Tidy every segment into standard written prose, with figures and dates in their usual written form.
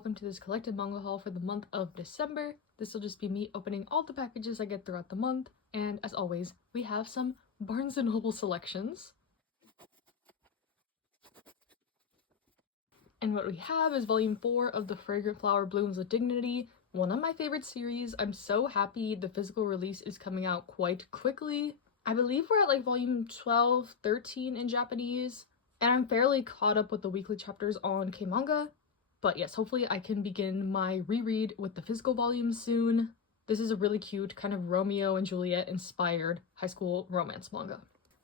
welcome to this collected manga haul for the month of December. This will just be me opening all the packages I get throughout the month, and as always, we have some Barnes & Noble selections. And what we have is volume 4 of The Fragrant Flower Blooms with Dignity, one of my favorite series. I'm so happy the physical release is coming out quite quickly. I believe we're at like volume 12, 13 in Japanese, and I'm fairly caught up with the weekly chapters on K-manga. But yes, hopefully I can begin my reread with the physical volume soon. This is a really cute kind of Romeo and Juliet inspired high school romance manga.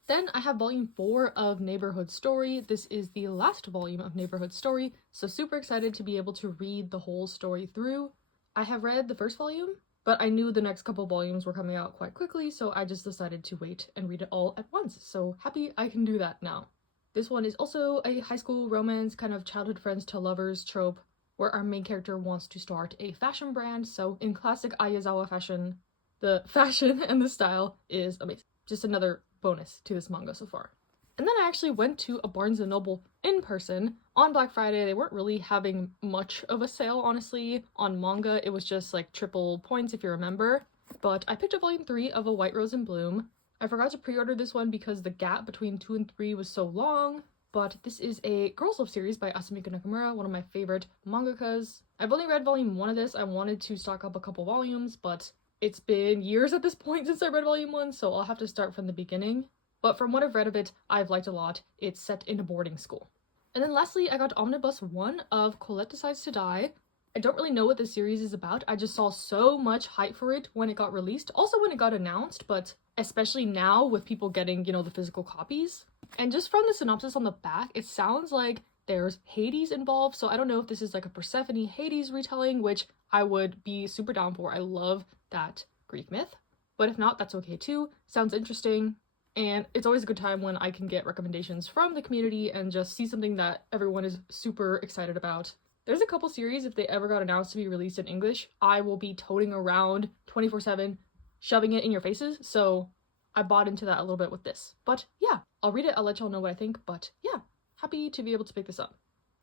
Then I have volume 4 of Neighborhood Story. This is the last volume of Neighborhood Story, so super excited to be able to read the whole story through. I have read the first volume, but I knew the next couple volumes were coming out quite quickly, so I just decided to wait and read it all at once. So happy I can do that now. This one is also a high school romance, kind of childhood friends to lovers trope, where our main character wants to start a fashion brand. So in classic Ayazawa fashion, the fashion and the style is amazing. Just another bonus to this manga so far. And then I actually went to a Barnes & Noble in person on Black Friday. They weren't really having much of a sale, honestly. On manga, it was just like triple points if you remember. But I picked up volume 3 of A White Rose in Bloom. I forgot to pre-order this one because the gap between 2 and 3 was so long, but this is a girls' love series by Asumiko Nakamura, one of my favorite mangakas. I've only read volume 1 of this. I wanted to stock up a couple volumes, but it's been years at this point since I read volume 1, so I'll have to start from the beginning. But from what I've read of it, I've liked a lot. It's set in a boarding school. And then lastly, I got Omnibus 1 of Colette Decides to Die. I don't really know what this series is about. I just saw so much hype for it when it got released, also when it got announced, but especially now with people getting, the physical copies. And just from the synopsis on the back, it sounds like there's Hades involved, so I don't know if this is like a Persephone Hades retelling, which I would be super down for. I love that Greek myth. But if not, that's okay too. Sounds interesting. And it's always a good time when I can get recommendations from the community and just see something that everyone is super excited about. There's a couple series, if they ever got announced to be released in English, I will be toting around 24/7, shoving it in your faces, so I bought into that a little bit with this. But yeah, I'll read it, I'll let y'all know what I think, but yeah, happy to be able to pick this up.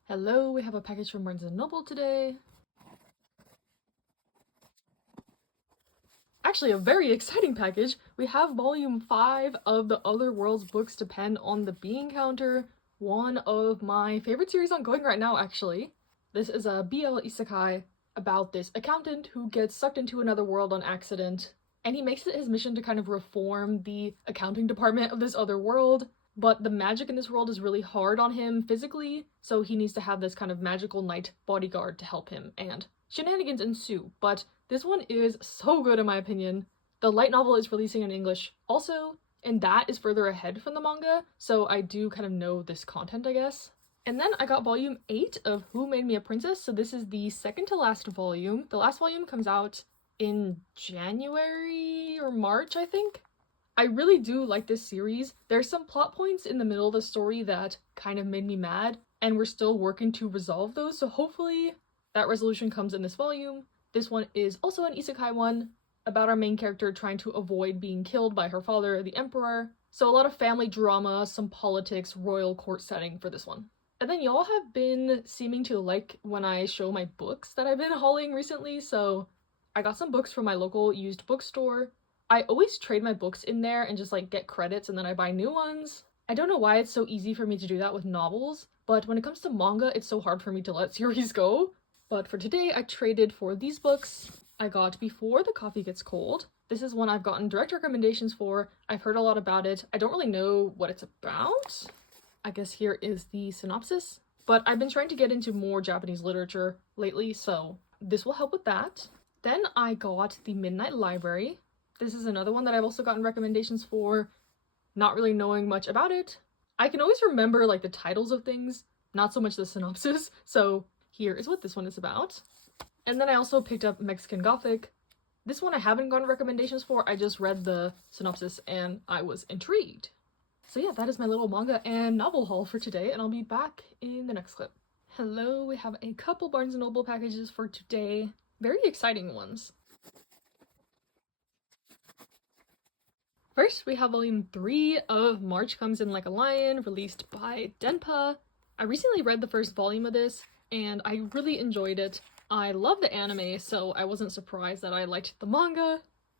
Hello, we have a package from Barnes & Noble today. Actually, a very exciting package. We have volume 5 of The Other World's Books Depend on the Bean Counter, one of my favorite series ongoing right now, actually. This is a BL isekai about this accountant who gets sucked into another world on accident, and he makes it his mission to kind of reform the accounting department of this other world, but the magic in this world is really hard on him physically, so he needs to have this kind of magical knight bodyguard to help him, and shenanigans ensue. But this one is so good in my opinion. The light novel is releasing in English also, and that is further ahead from the manga, so I do kind of know this content, I guess. And then I got volume 8 of Who Made Me a Princess, so this is the second to last volume. The last volume comes out in January or March, I think. I really do like this series. There's some plot points in the middle of the story that kind of made me mad, and we're still working to resolve those, so hopefully that resolution comes in this volume. This one is also an isekai one, about our main character trying to avoid being killed by her father, the emperor. So a lot of family drama, some politics, royal court setting for this one. And then y'all have been seeming to like when I show my books that I've been hauling recently, so I got some books from my local used bookstore. I always trade my books in there and just like get credits and then I buy new ones. I don't know why it's so easy for me to do that with novels, but when it comes to manga, it's so hard for me to let series go. But for today, I traded for these books I got Before the Coffee Gets Cold. This is one I've gotten direct recommendations for. I've heard a lot about it. I don't really know what it's about. I guess here is the synopsis. But I've been trying to get into more Japanese literature lately, so this will help with that. Then I got The Midnight Library. This is another one that I've also gotten recommendations for, not really knowing much about it. I can always remember like the titles of things, not so much the synopsis, so here is what this one is about. And then I also picked up Mexican Gothic. This one I haven't gotten recommendations for, I just read the synopsis and I was intrigued. So yeah, that is my little manga and novel haul for today, and I'll be back in the next clip. Hello, we have a couple Barnes & Noble packages for today. Very exciting ones. First, we have volume 3 of March Comes in Like a Lion, released by Denpa. I recently read the first volume of this, and I really enjoyed it. I love the anime, so I wasn't surprised that I liked the manga.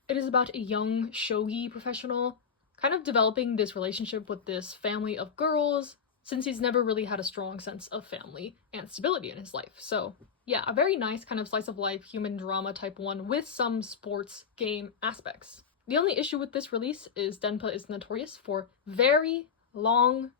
It is about a young shogi professional kind of developing this relationship with this family of girls since he's never really had a strong sense of family and stability in his life. So yeah, a very nice kind of slice of life human drama type one with some sports game aspects. The only issue with this release is Denpa is notorious for very long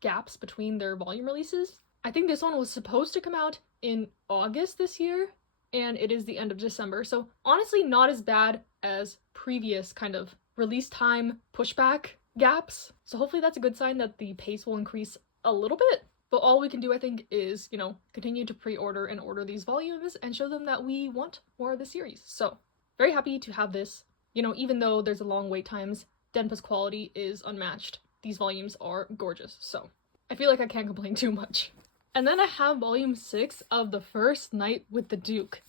gaps between their volume releases. I think this one was supposed to come out in August this year, and it is the end of December, so honestly not as bad as previous kind of release time pushback gaps. So hopefully that's a good sign that the pace will increase a little bit. But all we can do, I think, is, continue to pre-order and order these volumes and show them that we want more of the series. So very happy to have this. Even though there's a long wait times, Denpa's quality is unmatched. These volumes are gorgeous, so I feel like I can't complain too much. And then I have volume 6 of The First Night with the Duke.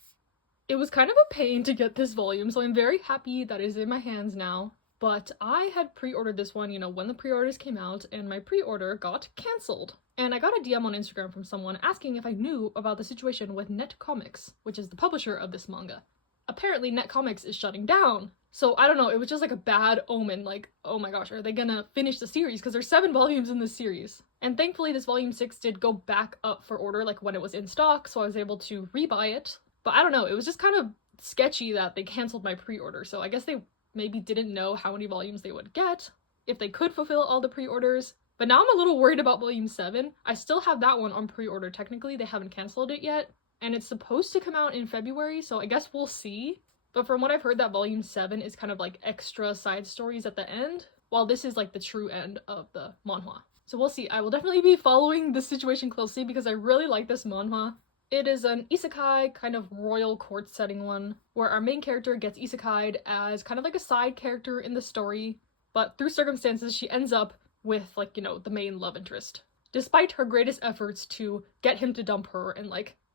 It was kind of a pain to get this volume, so I'm very happy that it is in my hands now. But I had pre-ordered this one, when the pre-orders came out, and my pre-order got cancelled. And I got a DM on Instagram from someone asking if I knew about the situation with Net Comics, which is the publisher of this manga. Apparently Net Comics is shutting down. So I don't know, it was just like a bad omen, like, oh my gosh, are they gonna finish the series? Because there's 7 volumes in this series. And thankfully this volume 6 did go back up for order, like when it was in stock, so I was able to rebuy it. But I don't know, it was just kind of sketchy that they canceled my pre-order, so I guess they maybe didn't know how many volumes they would get, if they could fulfill all the pre-orders. But now I'm a little worried about volume 7. I still have that one on pre-order technically, they haven't canceled it yet. And it's supposed to come out in February, so I guess we'll see. But from what I've heard, that volume 7 is kind of like extra side stories at the end, while this is like the true end of the manhwa. So we'll see. I will definitely be following this situation closely because I really like this manhwa. It is an isekai, kind of royal court setting one, where our main character gets isekai'd as kind of like a side character in the story, but through circumstances she ends up with the main love interest, despite her greatest efforts to get him to dump her and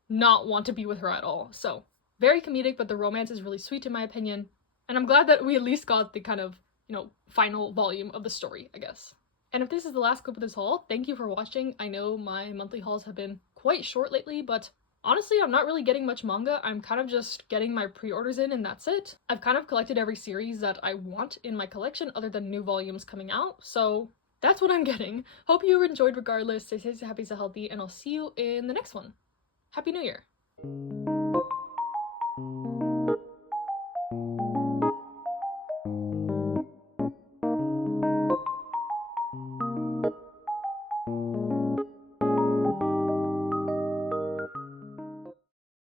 not want to be with her at all. So very comedic, but the romance is really sweet in my opinion, and I'm glad that we at least got the kind of, final volume of the story, I guess. And if this is the last clip of this haul, thank you for watching. I know my monthly hauls have been quite short lately, but honestly, I'm not really getting much manga. I'm kind of just getting my pre-orders in and that's it. I've kind of collected every series that I want in my collection other than new volumes coming out, so that's what I'm getting. Hope you enjoyed regardless. Stay safe, stay happy, stay healthy, and I'll see you in the next one. Happy New Year!